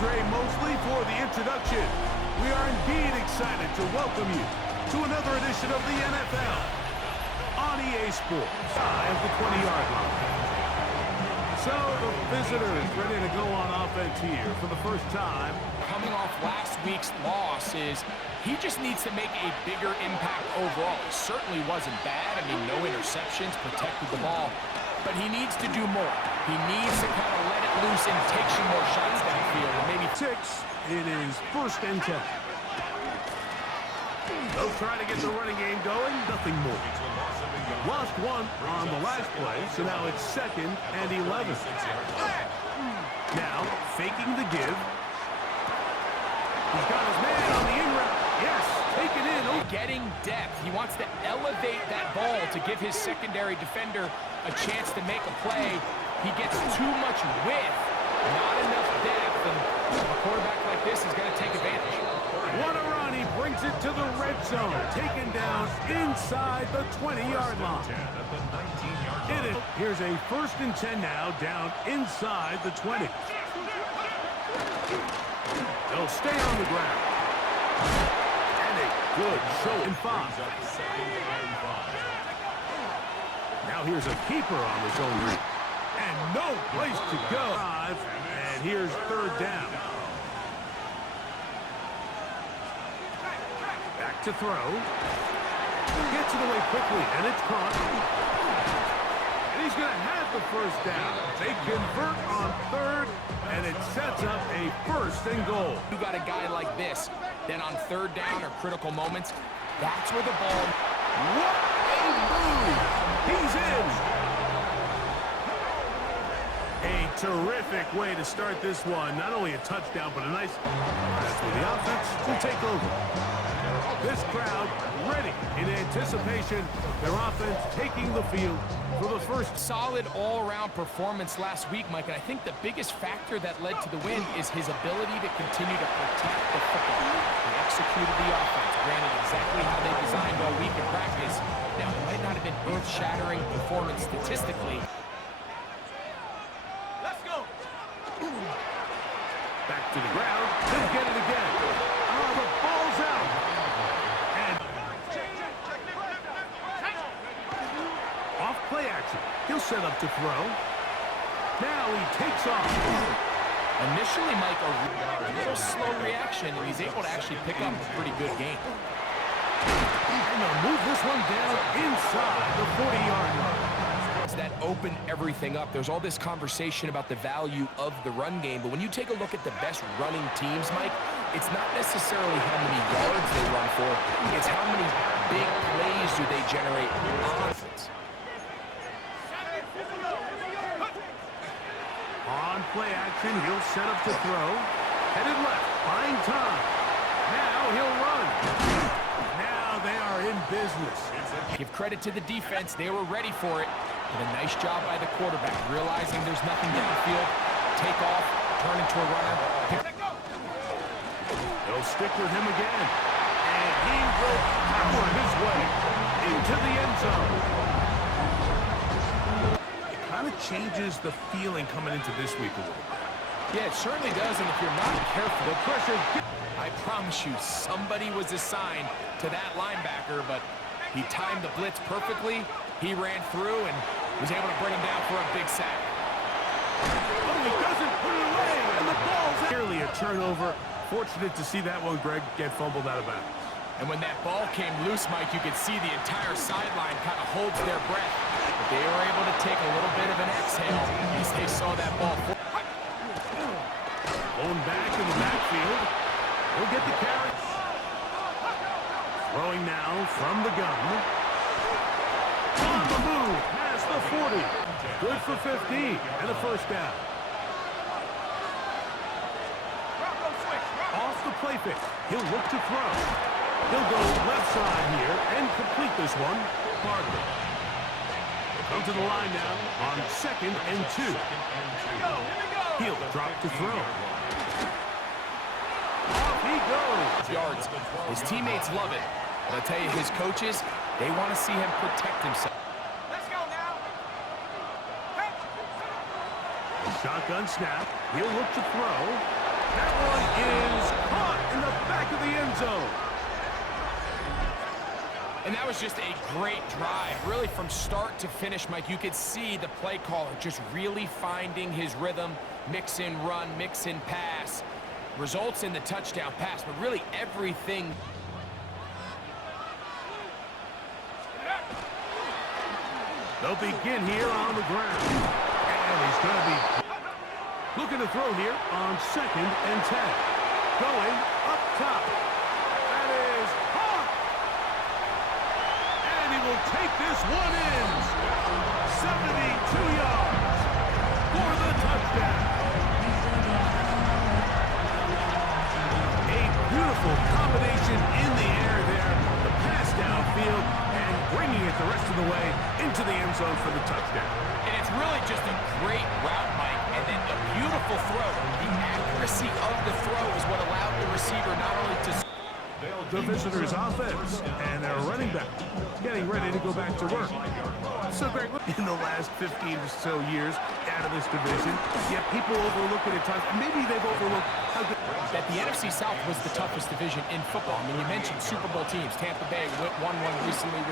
for the introduction. We are indeed excited to welcome you to another edition of the NFL on EA Sports at the 20-yard line. So the visitors ready to go on offense here for the first time. Coming off last week's losses, he just needs to make a bigger impact overall. It certainly wasn't bad. I mean, no interceptions, protected the ball. But he needs to do more. He needs to kind of let it loose and take some more shots downfield. And maybe 6, it is 1st and 10. They'll try to get the running game going, nothing more. Lost one on the last play, so now it's 2nd and 11. Now, faking the give. He's got his man on the in route. Yes, take it in. Oh. Getting depth. He wants to elevate that ball to give his secondary defender a chance to make a play. He gets too much width, not enough depth, and a quarterback like this is going to take advantage. What a run. He brings it to the red zone. Taken down inside the 20-yard line. It is. Here's a 1st and 10 now, down inside the 20. They'll stay on the ground. And a good show in 5. Now here's a keeper on the zone read. And no place to go. And here's 3rd down. Back to throw. Gets it away quickly, and it's caught. And he's going to have the 1st down. They convert on 3rd, and it sets up a 1st and goal. You got a guy like this, then on 3rd down or critical moments, that's where the ball... What a move! He's in! A terrific way to start this one. Not only a touchdown, but a nice... That's where the offense will take over. This crowd ready in anticipation. Their offense taking the field for the first. Solid all-around performance last week, Mike, and I think the biggest factor that led to the win is his ability to continue to protect the football. He executed the offense, ran it exactly how they designed all week in practice. Now, it might not have been earth-shattering performance statistically. Let's go. Back to the ground. Then get it again. Oh, the ball's out. Off play action. He'll set up to throw. Now he takes off. Initially, Mike, a little slow reaction, and he's able to actually pick up a pretty good game. And they'll move this one down inside the 40-yard line. That opened everything up. There's all this conversation about the value of the run game, but when you take a look at the best running teams, Mike, it's not necessarily how many yards they run for, it's how many big plays do they generate on offense. On play action, he'll set up to throw. Headed left, buying time. Now he'll run. Now they are in business. Give credit to the defense. They were ready for it. But a nice job by the quarterback, realizing there's nothing downfield. Take off, turn into a runner. They'll stick with him again. And he will power his way into the end zone. Kind of changes the feeling coming into this week a little bit. Yeah, it certainly does, and if you're not careful, the pressure... I promise you, somebody was assigned to that linebacker, but he timed the blitz perfectly. He ran through and was able to bring him down for a big sack. Oh, he doesn't put it away, and the ball's nearly a turnover. Fortunate to see that one, Greg, get fumbled out of bounds. And when that ball came loose, Mike, you could see the entire sideline kind of holds their breath. But they were able to take a little bit of an exhale as they saw that ball. Going back in the backfield. He'll get the carry. Throwing now from the gun. On the move, past the 40. Good for 15 and a 1st down. Off the play fake. He'll look to throw. He'll go left side here and complete this one. Hardly. Come to the line now on 2nd and 2. He'll drop to throw. Off he goes. Yards. His teammates love it. But I tell you, his coaches, they want to see him protect himself. Let's go now. Shotgun snap. He'll look to throw. That one is caught in the back of the end zone. And that was just a great drive. Really, from start to finish, Mike, you could see the play caller just really finding his rhythm, mix in run, mix in pass. Results in the touchdown pass, but really everything. They'll begin here on the ground. And he's going to be looking to throw here on 2nd and 10. Going up top. That is Hawk. And he will take this one in. 72 yards for the touchdown. A beautiful combination in the air there. The pass downfield and bringing it the rest of the way into the end zone for the touchdown. And it's really just a great route, Mike, and then a beautiful throw. The accuracy of the throw is what allowed the receiver not only to... The visitors' offense and their running back getting ready to go back to work. So, Greg, in the last 15 or so years out of this division, yeah, people overlook it at times. Maybe they've overlooked how good... That the NFC South was the toughest division in football. I mean, you mentioned Super Bowl teams. Tampa Bay won one recently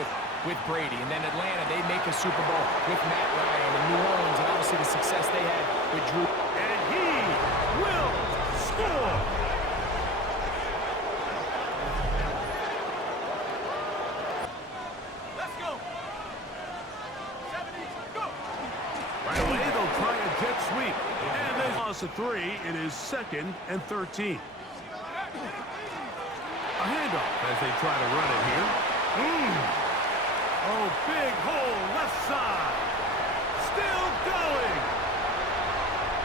with Brady. And then Atlanta, they make a Super Bowl with Matt Ryan. And New Orleans, and obviously the success they had with Drew. And he will score! Let's go! 70, go! Right away, they'll try a jet sweep. And they lost a 3. It is 2nd and 13. A handoff as they try to run it here. Oh, big hole left side. Still going.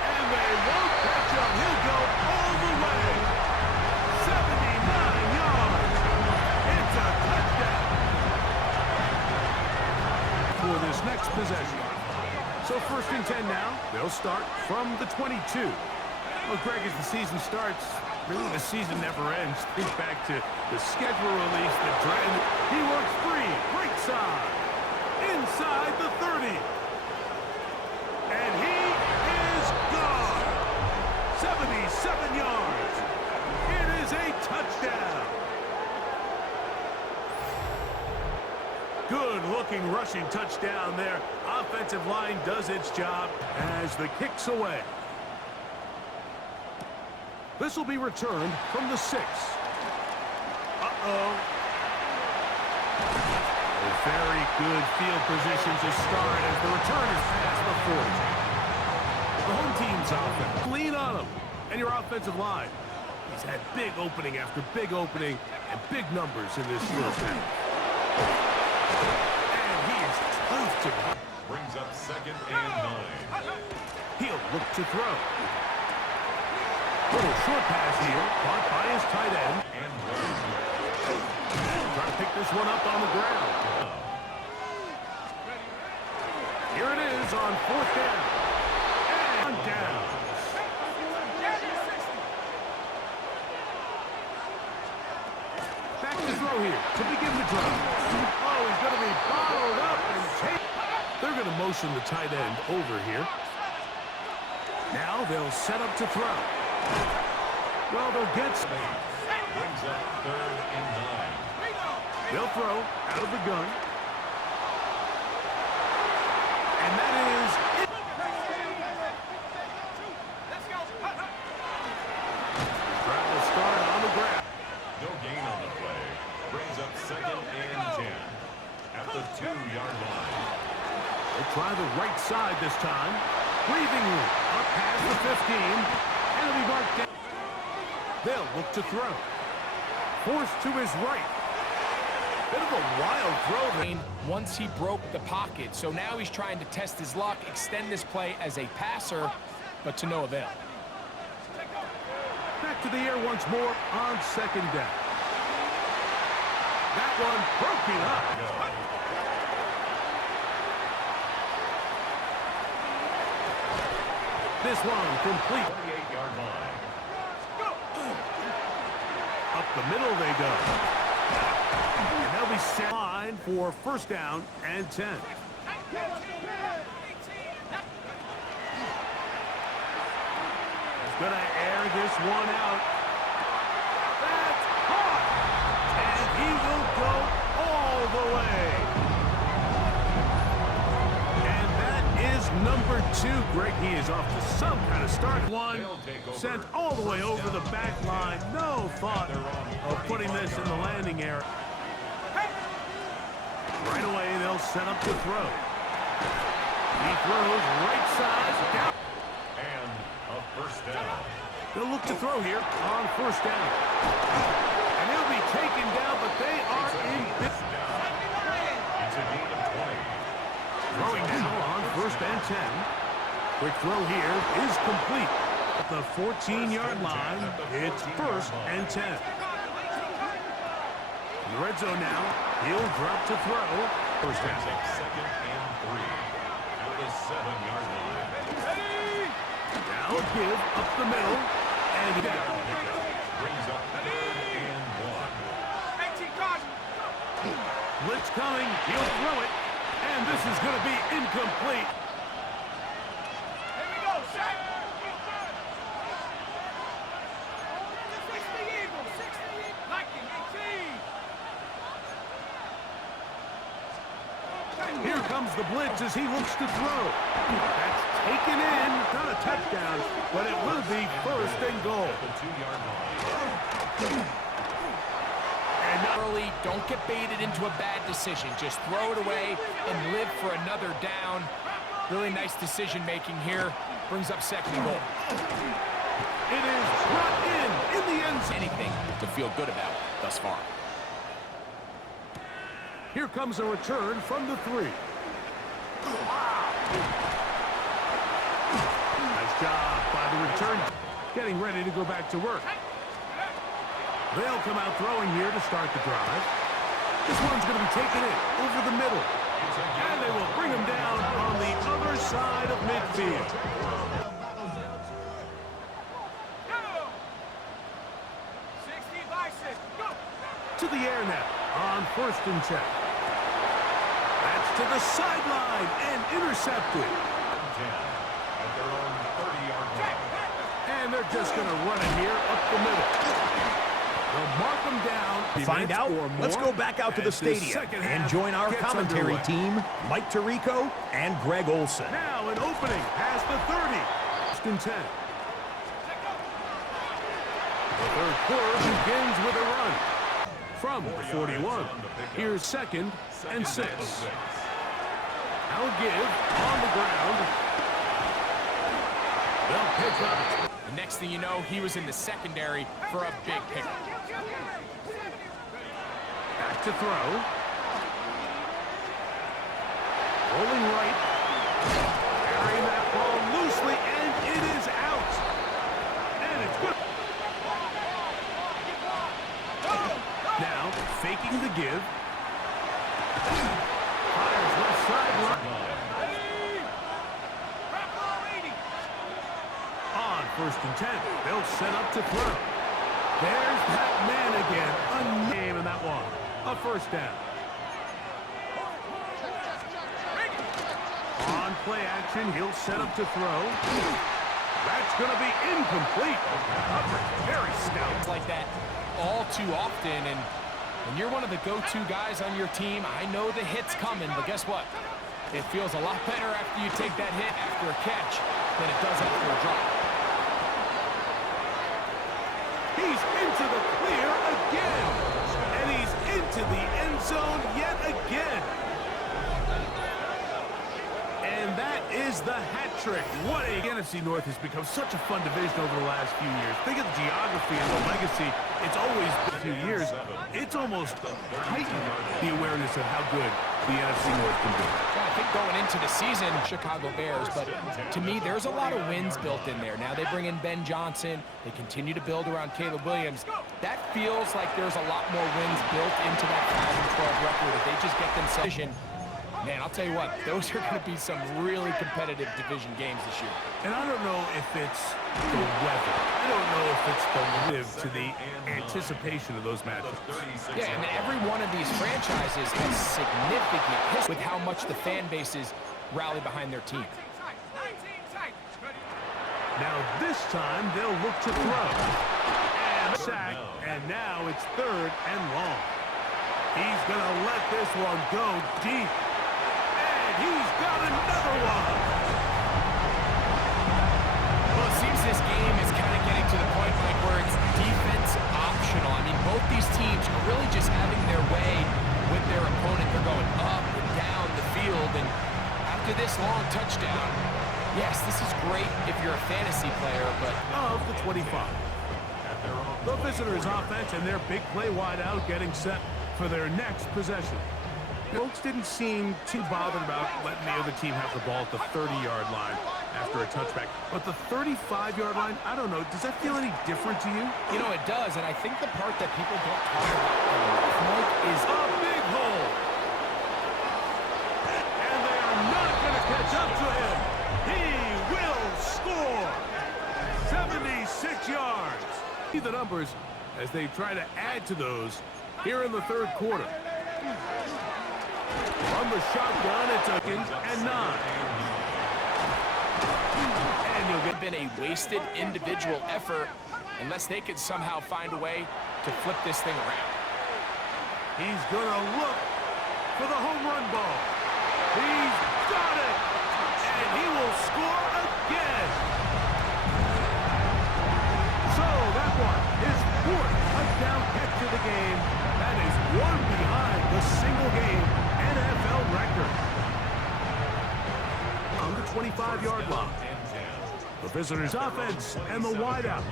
And they won't catch him. He'll go all the way. 79 yards. It's a touchdown. For this next possession. So 1st and 10 now. They'll start from the 22. Well, Greg, as the season starts, really the season never ends. Think back to the schedule release, the trend. He works free, right side, inside the 30. And he is gone. 77 yards. It is a touchdown. Good-looking rushing touchdown there. Offensive line does its job as the kick's away. This will be returned from the 6. Uh-oh. A very good field position to start as the return is past the 40. The home team's offense. Lean on him. And your offensive line. He's had big opening after big opening and big numbers in this first half. And he is tough to... Brings up 2nd and 9. He'll look to throw. Little short pass here, caught by his tight end. And Trying to pick this one up on the ground. Here it is on 4th down. And down. Back to throw here to begin the drive. Oh, he's going to be bottled up and taken. They're going to motion the tight end over here. Now they'll set up to throw. Well, they'll get space. brings up 3rd and 9. They'll throw out of the gun. And that is it. Drive will start on the ground. No gain on the play. Brings up 2nd and 10 at the 2-yard line. They'll try the right side this time. Breathing room up past the 15. And it'll be marked down. They'll look to throw. Forced to his right. Bit of a wild throw there. Once he broke the pocket, so now he's trying to test his luck, extend this play as a passer, but to no avail. Back to the air once more on 2nd down. That one broken up. This one complete. 28-yard line. Up the middle they go. And they'll be set line for 1st down and 10. It's Gonna air this one out. That's caught! And he will go all the way. And that is number 2. Greg, he is off to some kind of start. One sent all the way over the back line. No thought of putting this in the landing area. Right away, they'll set up to throw. He throws right side down. And a first down. They'll look to throw here on first down. And he'll be taken down, but they are in. It's a gain of 20. Throwing now on first and 10. Quick throw here is complete. At the 14-yard line, it's first and 10. In the red zone now, he'll drop to throw. First down. Second and 3. At the 7-yard line. Now a give up the middle. And down. Brings up third and 1. Blitz coming. He'll throw it. And this is going to be incomplete. Here comes the blitz as he looks to throw. That's taken in. Not a touchdown, but it will be first and goal. The 2-yard line. And early, don't get baited into a bad decision. Just throw it away and live for another down. Really nice decision-making here. Brings up second and goal. It is brought in the end zone. Anything to feel good about thus far. Here comes a return from the 3. Nice job by the return. Getting ready to go back to work. They'll come out throwing here to start the drive. This one's going to be taken in over the middle. And they will bring him down on the other side of midfield. To the air now on first and 10. That's to the sideline and intercepted. 10 at their own 30-yard line. And they're just going to run it here up the middle. They'll mark them down. To find out, let's go back out to the stadium and join our commentary team, Mike Tirico and Greg Olson. Now an opening past the 30. First and 10. The third quarter begins with a run. From the 41, here's second and 6. Now give on the ground. They'll pick up. The next thing you know, he was in the secondary for a big pickup. Back to throw. Rolling right. Carrying that ball loosely, and it is out. And it's good. Now, faking the give. Fires left sideline. On first and 10, they'll set up to throw. There's that man again. A name in that one. A first down. On play action, he'll set up to throw. That's going to be incomplete. Coverage very stout. Like that all too often, and when you're one of the go-to guys on your team, I know the hit's coming, but guess what? It feels a lot better after you take that hit after a catch than it does after a drop. He's into the clear again, and he's into the end zone yet again. And that is the hat trick. What a... The NFC North has become such a fun division over the last few years. Think of the geography and the legacy. It's always been a few years. It's almost heightened the awareness of how good the NFC North can be. I think going into the season, Chicago Bears, but to me, there's a lot of wins built in there. Now they bring in Ben Johnson. They continue to build around Caleb Williams. That feels like there's a lot more wins built into that 5-12 record if they just get themselves. Man, I'll tell you what, those are going to be some really competitive division games this year. And I don't know if it's the weather. I don't know if it's the live to the anticipation of those matchups. Yeah, and every one of these franchises has significant history with how much the fan bases rally behind their team. Now this time they'll look to throw. And sack, and now it's 3rd and long. He's going to let this one go deep. And he's got another one. Well, it seems this game is kind of getting to the point, Mike, where it's defense optional. I mean, both these teams are really just having their way with their opponent. They're going up and down the field, and after this long touchdown, yes, this is great if you're a fantasy player, but of the 25. The visitors' offense and their big play wide out getting set for their next possession. Folks didn't seem too bothered about letting the other team have the ball at the 30-yard line after a touchback. But the 35-yard line, I don't know, does that feel any different to you? you know, it does, and I think the part that people don't talk about enough, Mike, is A big hole. And they are not going to catch up to him. He will score. 76 yards. See the numbers as they try to add to those here in the 3rd quarter. From the shotgun, it's a and 9. And you'll get been a wasted individual effort unless they could somehow find a way to flip this thing around. He's going to look for the home run ball. He's got it. And he will score again. So that one is 4th touchdown catch of the game. That is one behind the single-game NFL record. On the 25-yard line. The visitors' offense and the wideout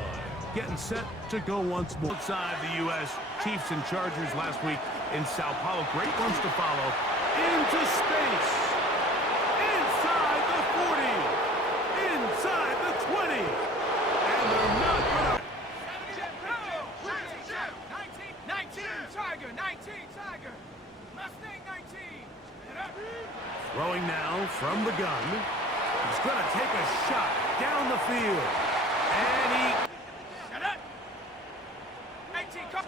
getting set to go once more. Outside the U.S., Chiefs and Chargers last week in Sao Paulo. Great ones to follow. Into space. Inside the 40. Inside the 20. And they're not going to... 19, Tiger, 19, Tiger. Mustang 19. Throwing now from the gun. He's going to take a shot down the field. And he... Shut up. 19, come.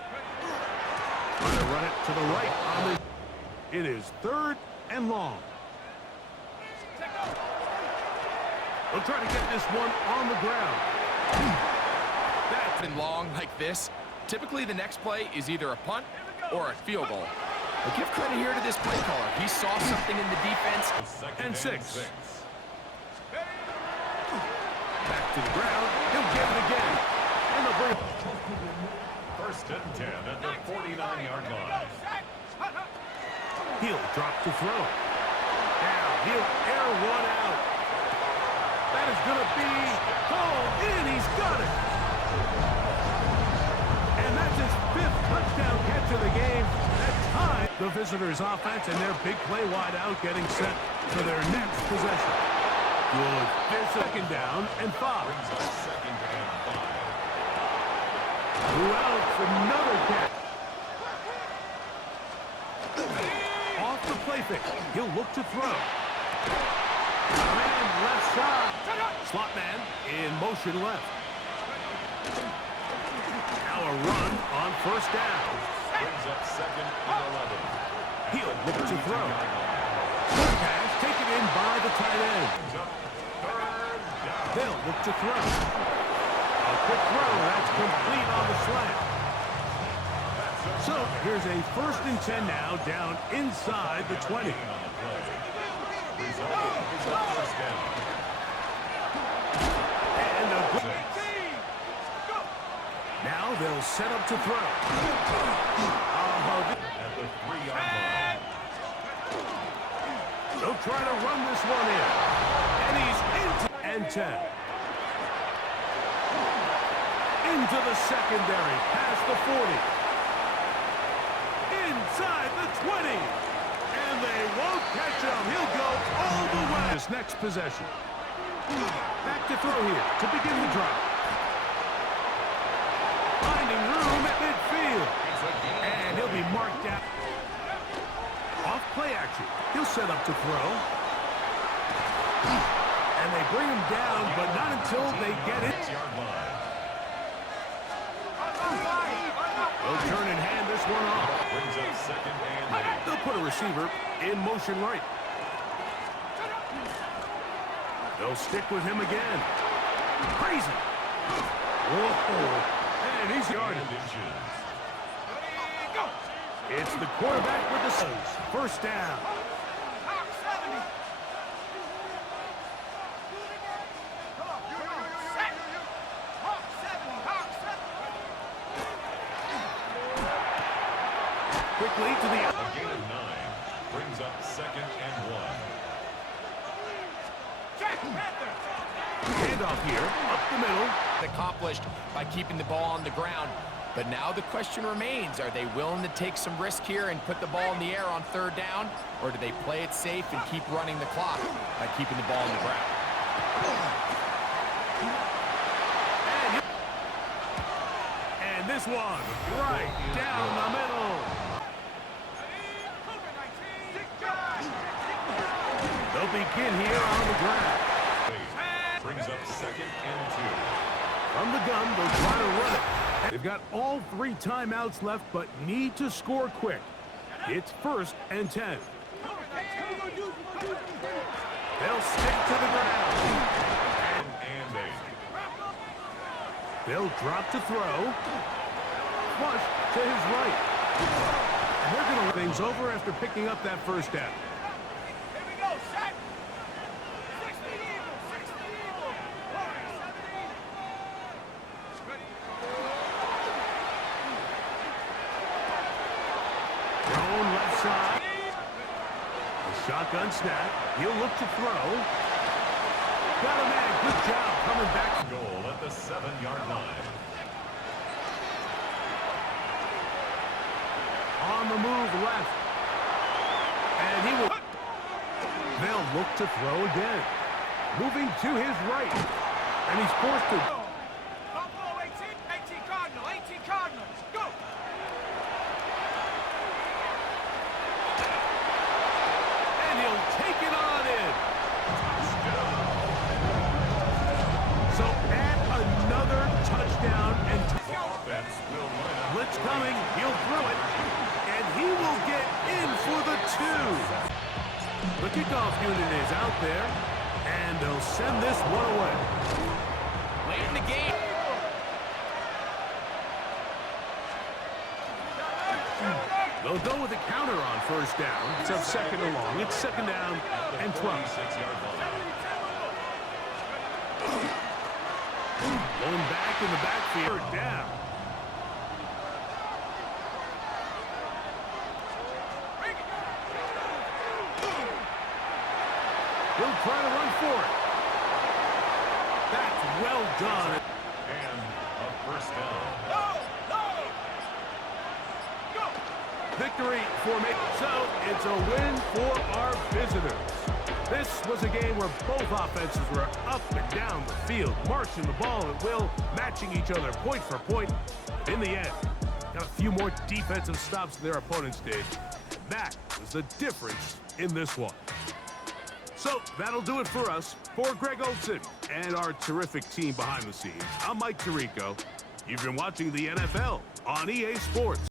Trying to run it to the right on the... It is 3rd and long. They'll try to get this one on the ground. That's been long like this. Typically, the next play is either a punt or a field goal. But give credit here to this play caller. He saw something in the defense. And 6. Back to the ground. He'll get it again. And they'll bring it. 1st and 10 at the 49-yard line. He'll drop to throw. Now he'll air one out. That is going to be called in. He's got it. And that's his 5th touchdown catch of the game. That time the visitors' offense and their big play wide out getting set for their next possession. Good. Their 2nd down and 5. Brings up 2nd and 5. Who else? Another catch. Off the play fake. He'll look to throw. Man left side. Slot man in motion left. Now a run on 1st down. Brings up 2nd and 11. He'll look to throw. Quick pass taken in by the tight end. Brings up 3rd down. They'll look to throw. A quick throw. That's complete on the slant. So here's a 1st and 10 now down inside the 20. On the play. Result is a 1st down. And a good... Now they'll set up to throw. At the 3-yard line. They'll try to run this one in. And he's into... And 10. Into the secondary. Past the 40. Inside the 20. And they won't catch him. He'll go all the way. This next possession. Back to throw here to begin the drive. Finding room at midfield. And he'll be marked out. Off play action. He'll set up to throw. And they bring him down, but not until they get it. They'll turn and hand this one off. Brings up 2nd and 8. They'll put a receiver in motion right. They'll stick with him again. Crazy. Whoa. And he's yarded. Go. It's the quarterback with the saves. First down. Hawk 70. Come on. Set. Hawk 70. Hawk 70. Quickly to the... A gain of 9 brings up 2nd and 1. Jack Panther. Handoff here, up the middle. Accomplished by keeping the ball on the ground. But now the question remains, are they willing to take some risk here and put the ball in the air on 3rd down? Or do they play it safe and keep running the clock by keeping the ball on the ground? And this one, right down the middle. They'll begin here on the ground. Brings up 2nd and 2. From the gun, they'll try to run it. They've got all 3 timeouts left, but need to score quick. It's 1st and 10. They'll stick to the ground. And 8. They'll drop to throw. Flush to his right. And they're going to let things over after picking up that first down. Here we go. Set. 60 Eagle. 60 Eagle. 70. Ready. Thrown left side. A shotgun snap. He'll look to throw. Got a man. Good job coming back. Goal at the 7-yard line. On the move left. And he will... They'll look to throw again. Moving to his right. And he's forced to... Buffalo 18. 18 Cardinal. 18 Cardinal. Go. And he'll take it on in. So add another touchdown and... Offense will line up. Blitz coming. He'll throw it. And he will get in for the 2. The kickoff unit is out there. And they'll send this one away. Late in the game. They'll go with a counter on 1st down. It's up 2nd and long. It's 2nd down and 12. 46-yard line. Going back in the backfield. 3rd down. He'll try to run for it. That's well done. And a 1st down. Victory for me. So it's a win for our visitors. This was a game where both offenses were up and down the field, marching the ball at will, matching each other point for point. In the end, got a few more defensive stops than their opponents did. That was the difference in this one. So that'll do it for us. For Greg Olson and our terrific team behind the scenes, I'm Mike Tirico. You've been watching the NFL on EA Sports.